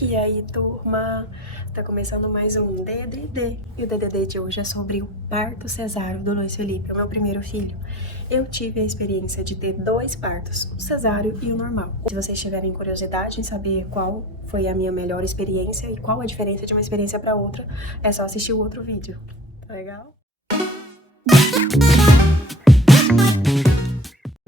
E aí, turma, tá começando mais um DDD. E o DDD de hoje é sobre o parto cesáreo do Luiz Felipe, o meu primeiro filho. Eu tive a experiência de ter 2 partos, o cesáreo e o normal. Se vocês tiverem curiosidade em saber qual foi a minha melhor experiência e qual a diferença de uma experiência para outra, é só assistir o outro vídeo. Tá legal?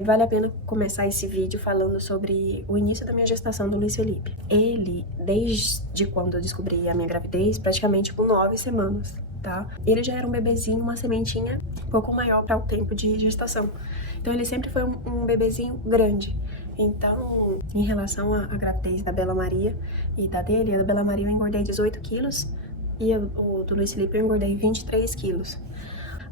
Vale a pena começar esse vídeo falando sobre o início da minha gestação do Luiz Felipe. Ele, desde quando eu descobri a minha gravidez, praticamente com 9 semanas, tá? Ele já era um bebezinho, uma sementinha um pouco maior para o tempo de gestação. Então ele sempre foi um bebezinho grande. Então, em relação à gravidez da Bela Maria e da dele, a da Bela Maria eu engordei 18 quilos e o do Luiz Felipe eu engordei 23 quilos.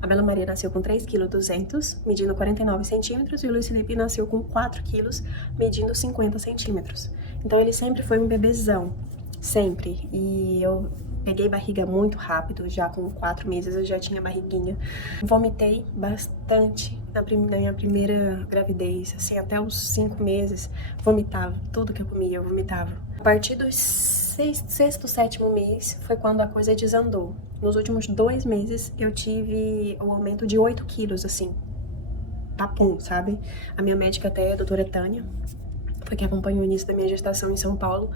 A Bela Maria nasceu com 3,2 kg, medindo 49 centímetros, e o Luiz Felipe nasceu com 4 quilos, medindo 50 centímetros. Então ele sempre foi um bebezão, sempre. E eu peguei barriga muito rápido, já com 4 meses eu já tinha barriguinha. Vomitei bastante na minha primeira gravidez, assim, até os 5 meses, vomitava. Tudo que eu comia, eu vomitava. A partir dos sexto, sétimo mês foi quando a coisa desandou. Nos últimos 2 meses eu tive o aumento de 8 quilos, assim, papum, sabe? A minha médica até, a doutora Tânia, foi que acompanhou o início da minha gestação em São Paulo,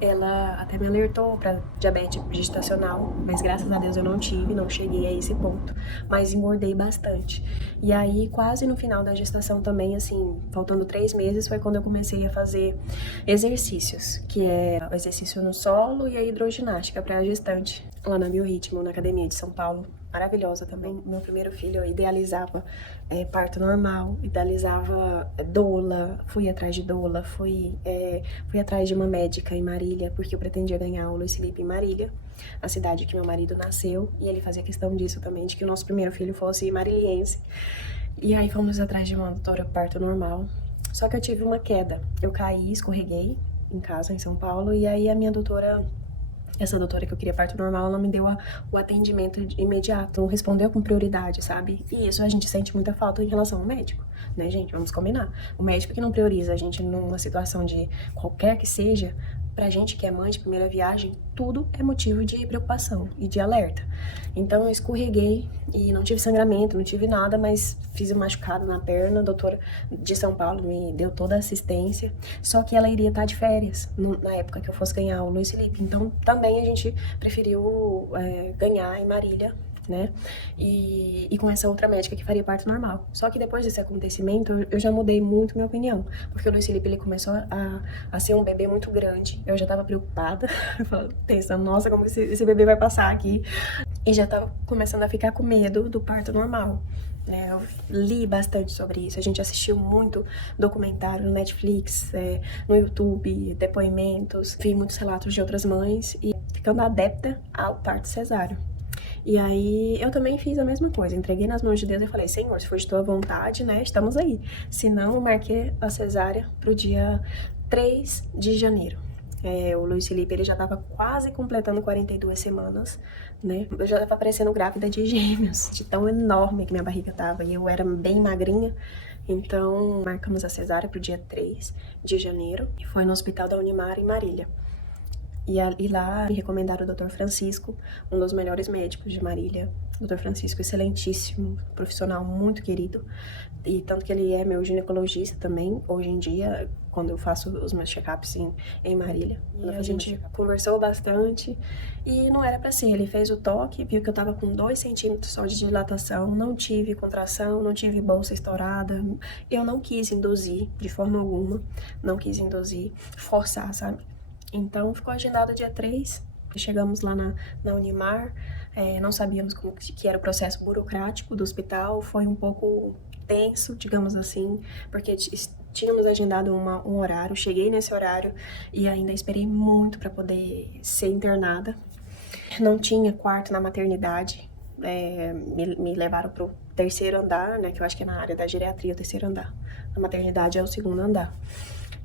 ela até me alertou para diabetes gestacional, mas graças a Deus eu não tive, não cheguei a esse ponto, mas engordei bastante. E aí, quase no final da gestação também, assim, faltando 3 meses, foi quando eu comecei a fazer exercícios, que é o exercício no solo e a hidroginástica para a gestante, lá na Biorritmo, na academia de São Paulo. Maravilhosa também. Meu primeiro filho, eu idealizava parto normal, idealizava doula, fui atrás de doula, fui atrás de uma médica em Marília, porque eu pretendia ganhar o Luiz Felipe em Marília, a cidade que meu marido nasceu, e ele fazia questão disso também, de que o nosso primeiro filho fosse mariliense. E aí fomos atrás de uma doutora parto normal, só que eu tive uma queda, eu caí, escorreguei em casa, em São Paulo, e aí a minha doutora... Essa doutora que eu queria parto normal, ela me deu o atendimento imediato, não respondeu com prioridade, sabe? E isso a gente sente muita falta em relação ao médico, né, gente? Vamos combinar. O médico que não prioriza a gente numa situação de qualquer que seja, pra gente que é mãe de primeira viagem, tudo é motivo de preocupação e de alerta. Então eu escorreguei e não tive sangramento, não tive nada, mas fiz um machucado na perna. A doutora de São Paulo me deu toda a assistência, só que ela iria estar de férias na época que eu fosse ganhar o Luiz Felipe. Então também a gente preferiu ganhar em Marília, né? E com essa outra médica que faria parto normal. Só que depois desse acontecimento, eu já mudei muito minha opinião. Porque o Luiz Felipe, ele começou a ser um bebê muito grande. Eu já tava preocupada, pensando, nossa, como esse bebê vai passar aqui. E já tava começando a ficar com medo do parto normal. Né? Eu li bastante sobre isso. A gente assistiu muito documentário no Netflix, no YouTube, depoimentos. Vi muitos relatos de outras mães e ficando adepta ao parto cesáreo. E aí eu também fiz a mesma coisa, entreguei nas mãos de Deus e falei, Senhor, se for de tua vontade, né, estamos aí. Se não, eu marquei a cesárea pro dia 3 de janeiro. O Luiz Felipe, ele já tava quase completando 42 semanas, né? Eu já tava parecendo grávida de gêmeos, de tão enorme que minha barriga tava, e eu era bem magrinha. Então, marcamos a cesárea pro dia 3 de janeiro, e foi no Hospital da Unimar, em Marília. E lá me recomendaram o Dr. Francisco, um dos melhores médicos de Marília. Dr. Francisco, excelentíssimo, profissional muito querido. E tanto que ele é meu ginecologista também, hoje em dia, quando eu faço os meus check-ups em Marília. E a gente conversou bastante e não era pra ser. Ele fez o toque, viu que eu tava com 2 centímetros só de dilatação, não tive contração, não tive bolsa estourada. Eu não quis induzir de forma alguma, não quis induzir, forçar, sabe? Então, ficou agendado dia 3, chegamos lá na Unimar, não sabíamos como que era o processo burocrático do hospital, foi um pouco tenso, digamos assim, porque tínhamos agendado um horário, cheguei nesse horário e ainda esperei muito para poder ser internada. Não tinha quarto na maternidade, me levaram pro 3º andar, né, que eu acho que é na área da geriatria, o 3º andar. A maternidade é o 2º andar.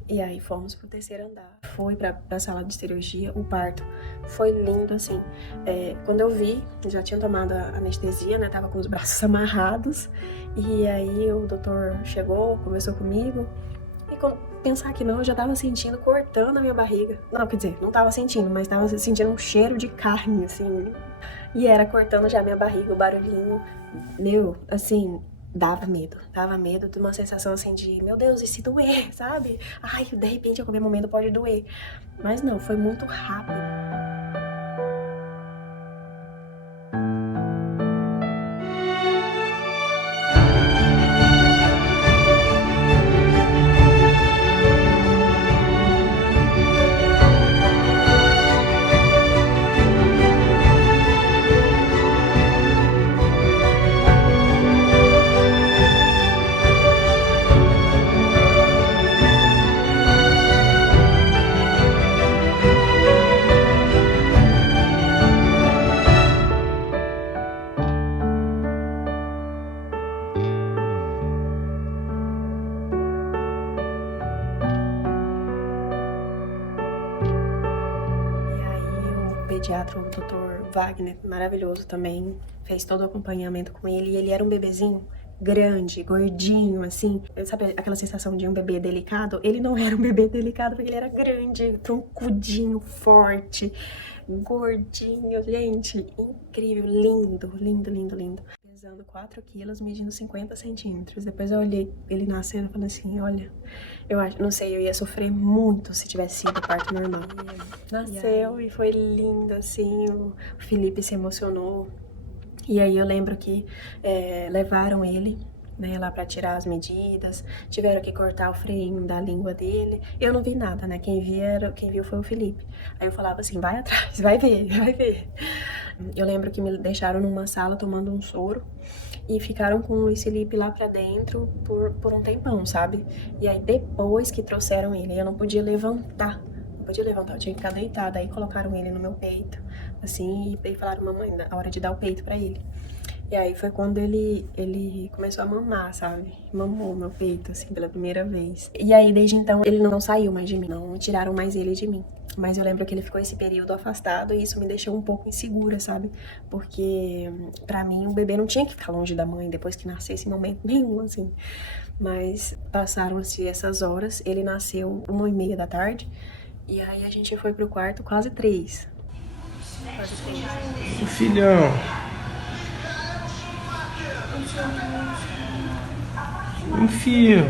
E aí fomos pro 3º andar. Fui pra sala de cirurgia, o parto foi lindo, assim. Quando eu vi, já tinha tomado a anestesia, né? Tava com os braços amarrados. E aí o doutor chegou, conversou comigo. E pensar que não, eu já tava sentindo cortando a minha barriga. Não, quer dizer, não tava sentindo, mas tava sentindo um cheiro de carne, assim. E era cortando já a minha barriga, o barulhinho. Meu, assim, dava medo de uma sensação assim de, meu Deus, e se doer, sabe? Ai, de repente a qualquer momento pode doer. Mas não, foi muito rápido. O pediatra, o Dr. Wagner, maravilhoso também, fez todo o acompanhamento com ele. E ele era um bebezinho grande, gordinho, assim. Sabe aquela sensação de um bebê delicado? Ele não era um bebê delicado, porque ele era grande, troncudinho, forte, gordinho. Gente, incrível, lindo, lindo, lindo, lindo. Pesando 4 quilos, medindo 50 centímetros. Depois eu olhei ele nascendo e falei assim, olha, eu acho, não sei, eu ia sofrer muito se tivesse sido parto normal. Nasceu e foi lindo, assim, o Felipe se emocionou. E aí eu lembro que levaram ele, né, lá pra tirar as medidas, tiveram que cortar o freio da língua dele. Eu não vi nada, né, quem viu foi o Felipe. Aí eu falava assim, vai atrás, vai ver, vai ver. Eu lembro que me deixaram numa sala tomando um soro e ficaram com o Luiz Felipe lá pra dentro por um tempão, sabe? E aí depois que trouxeram ele, eu não podia levantar. Não podia levantar, eu tinha que ficar deitada. Aí colocaram ele no meu peito, assim, e falaram, mamãe, a hora de dar o peito pra ele. E aí foi quando ele começou a mamar, sabe? Mamou meu peito, assim, pela primeira vez. E aí, desde então, ele não saiu mais de mim, não tiraram mais ele de mim. Mas eu lembro que ele ficou esse período afastado e isso me deixou um pouco insegura, sabe? Porque, pra mim, o bebê não tinha que ficar longe da mãe depois que nascesse em momento nenhum, assim. Mas passaram-se essas horas, ele nasceu 1h30 da tarde. E aí a gente foi pro quarto quase 3. Quase 3. Filhão. Enfia.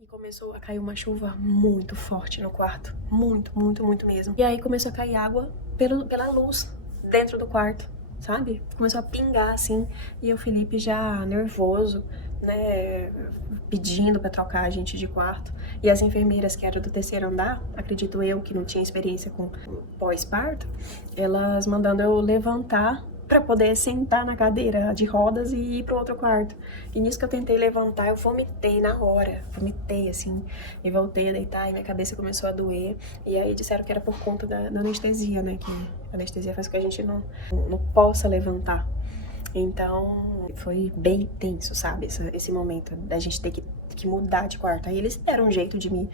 E começou a cair uma chuva muito forte no quarto. Muito, muito, muito mesmo. E aí começou a cair água pela luz dentro do quarto, sabe? Começou a pingar assim. E o Felipe já nervoso, né, pedindo pra trocar a gente de quarto. E as enfermeiras que eram do terceiro andar, acredito eu, que não tinha experiência com pós-parto, elas mandando eu levantar pra poder sentar na cadeira de rodas e ir pro outro quarto. E nisso que eu tentei levantar, eu vomitei na hora. Vomitei, assim, e voltei a deitar e minha cabeça começou a doer. E aí disseram que era por conta da anestesia, né, que a anestesia faz com que a gente não possa levantar. Então, foi bem tenso, sabe, esse momento da gente ter que mudar de quarto. Aí eles deram um jeito de me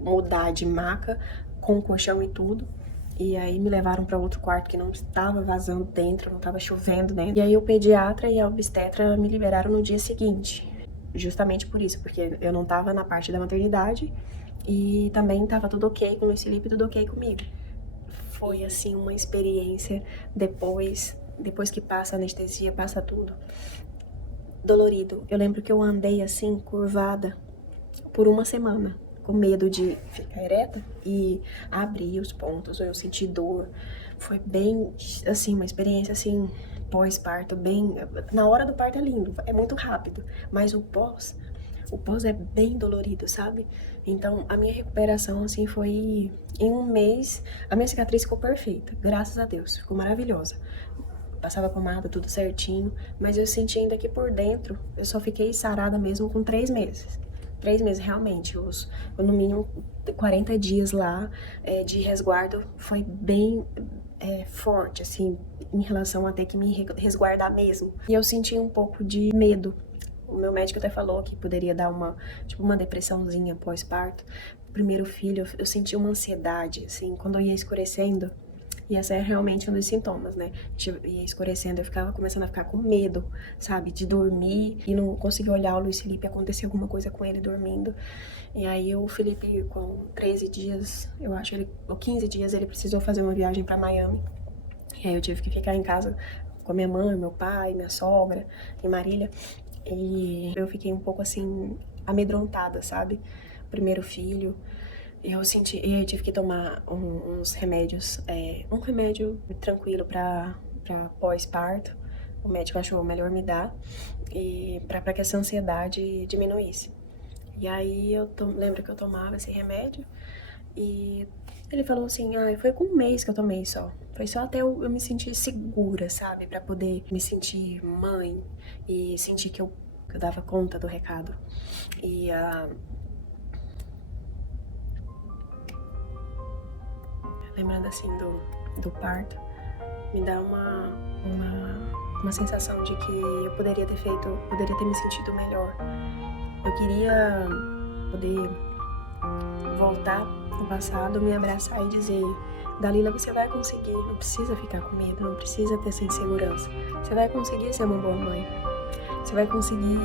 mudar de maca, com o colchão e tudo. E aí me levaram para outro quarto que não estava vazando dentro, não estava chovendo dentro. E aí o pediatra e a obstetra me liberaram no dia seguinte. Justamente por isso, porque eu não estava na parte da maternidade e também estava tudo ok com o Luiz Felipe, tudo ok comigo. Foi, assim, uma experiência depois que passa a anestesia, passa tudo, dolorido. Eu lembro que eu andei assim, curvada, por uma semana, com medo de ficar ereta e abrir os pontos, ou eu senti dor. Foi bem, assim, uma experiência, assim, pós-parto, bem... Na hora do parto é lindo, é muito rápido, mas o pós é bem dolorido, sabe? Então, a minha recuperação, assim, foi... Em um mês, a minha cicatriz ficou perfeita, graças a Deus, ficou maravilhosa. Passava pomada, tudo certinho, mas eu senti ainda que por dentro, eu só fiquei sarada mesmo com 3 meses. 3 meses, realmente, no mínimo 40 dias lá de resguardo foi bem forte, assim, em relação a ter que me resguardar mesmo. E eu senti um pouco de medo. O meu médico até falou que poderia dar uma depressãozinha pós-parto. Primeiro filho, eu senti uma ansiedade, assim, quando eu ia escurecendo, E esse é realmente um dos sintomas, né? Ia escurecendo, eu ficava começando a ficar com medo, sabe? De dormir e não conseguir olhar o Luiz Felipe, acontecer alguma coisa com ele dormindo. E aí o Felipe, com 13 dias, eu acho, ou 15 dias, ele precisou fazer uma viagem pra Miami. E aí eu tive que ficar em casa com a minha mãe, meu pai, minha sogra, em Marília. E eu fiquei um pouco assim, amedrontada, sabe? Primeiro filho. Eu tive que tomar uns remédios, um remédio tranquilo pra pós-parto. O médico achou melhor me dar, e pra que essa ansiedade diminuísse. E aí lembro que eu tomava esse remédio e ele falou assim, foi com um mês que eu tomei só. Foi só até eu me sentir segura, sabe? Pra poder me sentir mãe e sentir que eu dava conta do recado. E lembrando assim do parto, me dá uma sensação de que eu poderia ter me sentido melhor. Eu queria poder voltar no passado, me abraçar e dizer, Dalila, você vai conseguir, não precisa ficar com medo, não precisa ter essa insegurança. Você vai conseguir ser uma boa mãe. Você vai conseguir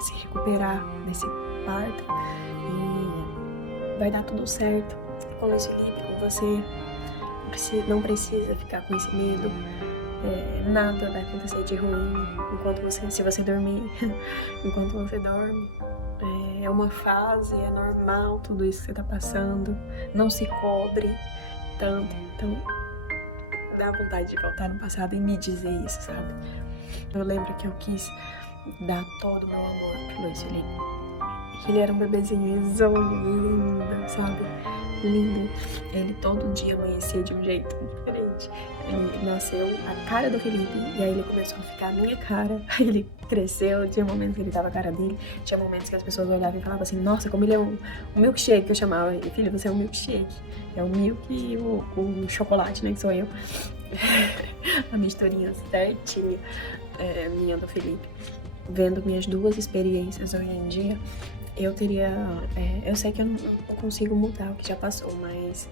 se recuperar desse parto e vai dar tudo certo com o Luiz Felipe, com você. Não precisa ficar com esse medo. Nada vai acontecer de ruim se você dormir, enquanto você dorme. É uma fase, é normal tudo isso que você tá passando. Não se cobre tanto. Então, dá vontade de voltar no passado e me dizer isso, sabe? Eu lembro que eu quis dar todo o meu amor pro Luiz Felipe. Ele era um bebezinho lindo, sabe? Lindo. Ele todo dia amanhecia de um jeito diferente. Ele nasceu a cara do Felipe e aí ele começou a ficar a minha cara. Aí ele cresceu, tinha momentos que ele tava a cara dele, tinha momentos que as pessoas olhavam e falavam assim, nossa, como ele é um milkshake, que eu chamava ele, filho, você é um milkshake. É o milk e o chocolate, né, que sou eu. A misturinha certinha minha do Felipe. Vendo minhas duas experiências hoje em dia, eu sei que eu não consigo mudar o que já passou, mas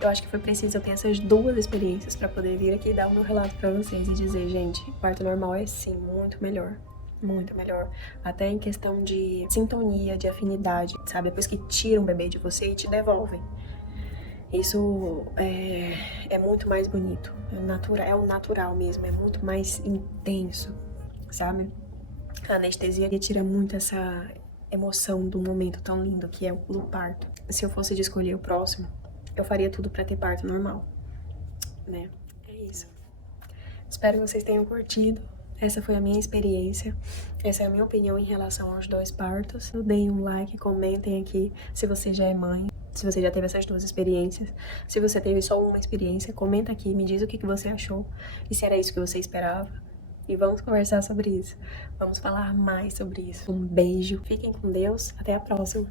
eu acho que foi preciso eu ter essas duas experiências pra poder vir aqui e dar o meu relato pra vocês e dizer, gente, parto normal é sim muito melhor. Muito melhor. Até em questão de sintonia, de afinidade, sabe? Depois que tiram o bebê de você e te devolvem. Isso é muito mais bonito. É o natural mesmo, é muito mais intenso, sabe? A anestesia tira muito essa emoção do momento tão lindo que é o parto. Se eu fosse de escolher o próximo, eu faria tudo pra ter parto normal, né? É isso. Espero que vocês tenham curtido. Essa foi a minha experiência. Essa é a minha opinião em relação aos 2 partos. Deem um like, comentem aqui se você já é mãe, se você já teve essas 2 experiências. Se você teve só uma experiência, comenta aqui, me diz o que você achou e se era isso que você esperava. E vamos conversar sobre isso. Vamos falar mais sobre isso. Um beijo. Fiquem com Deus. Até a próxima.